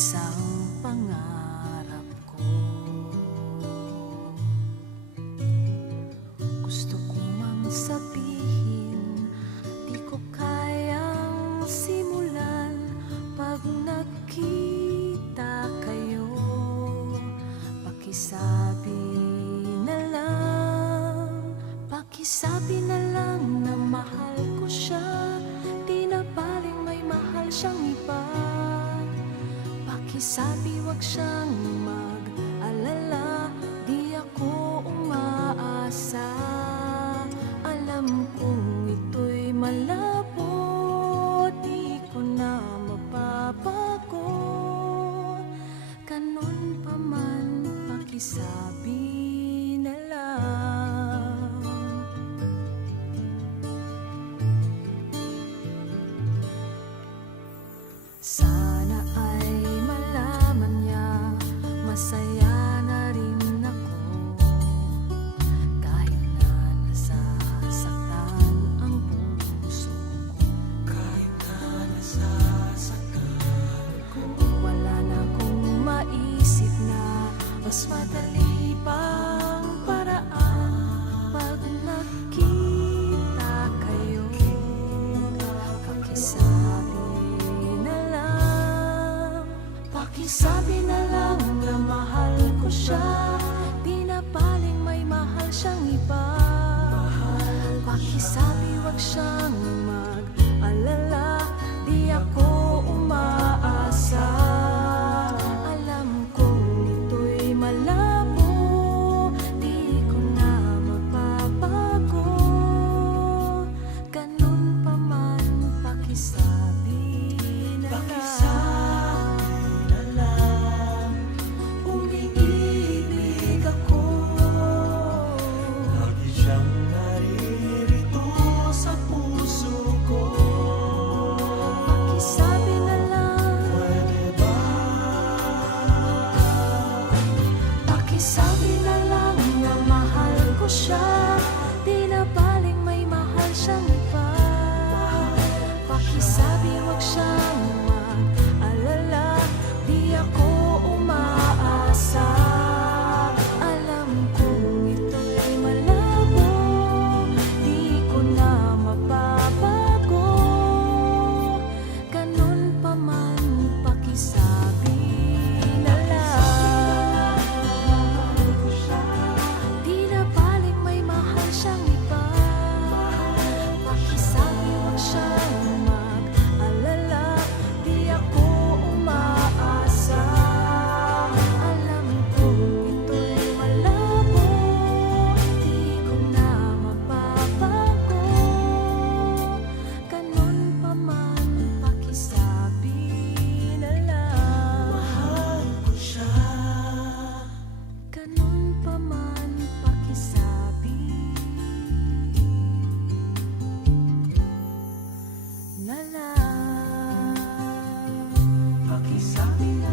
isang pangarap ko. Gusto ko mang sabihin, di ko kayang simulan pag nakita kayo. Pakisabi na lang, pakisabi na lang na mahal ko siya. Di na baling may mahal siyang iba. Pakisabi wag siyang mag-alala, di ako umaasa. Alam kong ito'y malabo, di ko na mababago. Ganun pa man, pakisabi na lang. Sana ay malaman niya, masaya na rin ako. Kahit na nasasaktan ang puso ko, kahit na nasasaktan ko, wala na akong maisip na mas madali pang paraan pag nakita kayo. Pakisabi na lang na mahal ko siya. Di na baling may mahal siyang iba. Pakisabi wag siyang mag-alala, di ako umaasa. Alam kong ito'y malabo, di ko na mababago. Ganun pa man, pakisabi na lang. Umiibig ako. Lagi siyang naririto sa puso ko. Pakisabi na lang. Pwede ba? Pakisabi na lang na mahal ko siya. Di na baling may mahal siyang iba. Pakisabi wag siyang mag-alala, di ako umaasa. Alam kong ito'y malabo, di ko na mababago. Ganun pa man, pakisabi na lang. Di na baling may mahal siyang iba. Pakisabi wag siyang mag-alala, di ako umaasa. Alam kong ito'y malabo, di ko na mababago. Ganun pa man, pakisabi na lang. Mahal ko siya. Ganun pa man, pakisabi na lang. Pakisabi na